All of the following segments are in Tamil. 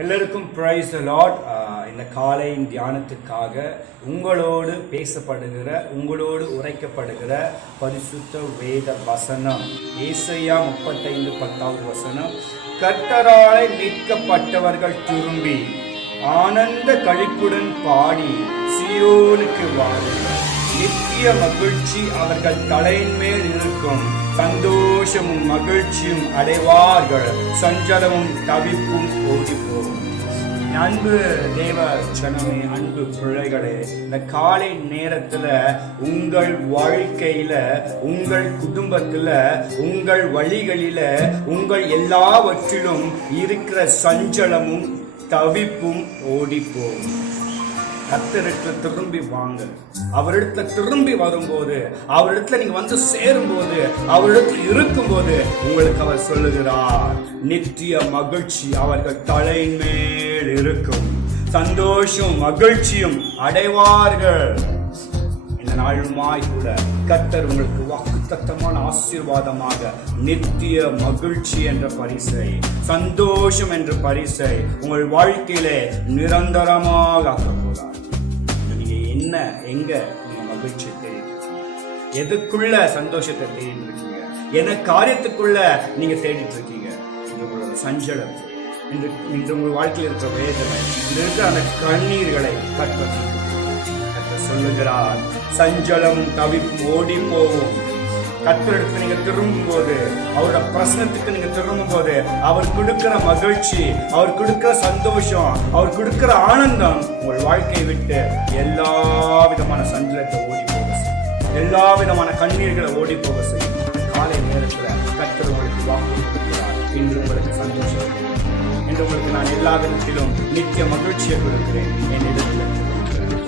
எல்லோருக்கும் பிரைஸ் தி லார்ட். இந்த காலையின் தியானத்துக்காக உங்களோடு பேசப்படுகிற, உங்களோடு உரைக்கப்படுகிற பரிசுத்த வேத வசனம் ஏசாயா 35:10 வசனம். கர்த்தராலே மீட்கப்பட்டவர்கள் திரும்பி ஆனந்த களிப்புடன் பாடி சீயோனுக்கு வாருங்கள். நித்திய மகிழ்ச்சி அவர்கள் தலையின் மேல் இருக்கும். சந்தோஷமும் மகிழ்ச்சியும் அடைவார்கள். சஞ்சலமும் தவிப்பும் ஓடி போகும். அன்பு தேவ ஜனமே, அன்பு பிள்ளைகளே, இந்த காலை நேரத்துல உங்கள் வாழ்க்கையில, உங்கள் குடும்பத்துல, உங்கள் வழிகளில, உங்கள் எல்லாவற்றிலும் இருக்கிற சஞ்சலமும் தவிப்பும் ஓடி போகும். கர்த்தரிடத்துல திரும்பி வாங்க. அவரிடத்துல திரும்பி வரும்போது, அவரிடத்துல நீங்க வந்து சேரும்போது, அவரிடத்துல இருக்கும்போது உங்களுக்கு அவர் சொல்லுகிறார், நித்திய மகிழ்ச்சி அவர்கள் தலையின் மேல் இருக்கும். சந்தோஷம் மகிழ்ச்சியும் அடைவார்கள். இந்த நாளுமாய் கூட கர்த்தர் உங்களுக்கு வாக்குத்தத்தமான ஆசீர்வாதமாக நித்திய மகிழ்ச்சி என்ற பரிசை, சந்தோஷம் என்ற பரிசை உங்கள் வாழ்க்கையிலே நிரந்தரமாக ஆக்கப்போகிறார். நீங்க என்ன, எங்க நீங்க மகிழ்ச்சி தேடிட்டு, எதுக்குள்ள சந்தோஷத்தை தேடிட்டு இருக்கீங்க, என்ன காரியத்துக்குள்ள நீங்க தேடிட்டு இருக்கீங்க? உங்களோட சஞ்சலம், இன்று உங்கள் வாழ்க்கையில் இருக்கிற வேதனை, இருக்கிற அந்த கண்ணீர்களை கர்த்தர் சொல்லுகிறார். சஞ்சலம் தவிப்பும் ஓடி போகும். கர்த்தரிடத்துல நீங்க திரும்பும் போது, அவரோட பிரசனத்துக்கு நீங்க திரும்பும் போது, அவர் கொடுக்கிற மகிழ்ச்சி, அவர் கொடுக்கிற சந்தோஷம், அவர் கொடுக்கிற ஆனந்தம் உங்கள் வாழ்க்கையை விட்டு எல்லா விதமான சஞ்சலத்தை ஓடி போக செய்யும், எல்லா விதமான கண்ணீர்களை ஓடி போக செய்யும். காலை நேரத்துல கர்த்தர் உங்களுக்கு வாக்கு கொடுக்கிறார். இன்று உங்களுக்கு சந்தோஷம், இன்று உங்களுக்கு நான் எல்லா விதத்திலும் நித்திய மகிழ்ச்சியை கொடுக்கிறேன்.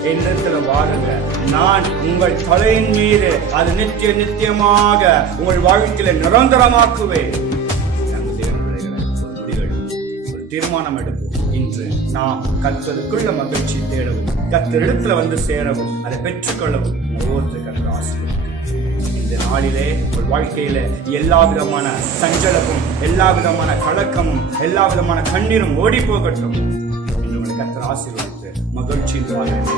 என்னிடத்துல வாருங்க, நான் உங்கள் தலையின் மீது அது நித்தியமாக உங்கள் வாழ்க்கையில நிரந்தரமாக்குவேன். ஒரு தீர்மானம் எடுப்போம். இன்று நாம் கர்த்தருக்குள்ள மகிழ்ச்சி தேடவும், கர்த்தரிடத்துல வந்து சேரவும், அதை பெற்றுக்கொள்ளவும் ஒவ்வொருத்தருக்கு ஆசீர்வாதம். இந்த நாளிலே உங்கள் வாழ்க்கையில எல்லா விதமான சஞ்சலமும், எல்லா விதமான கலக்கமும், எல்லா விதமான கண்ணீரும் ஓடி போகட்டும். கர்த்தர் ஆசீர்வதித்து மகிழ்ச்சியின் வாழ்க்கை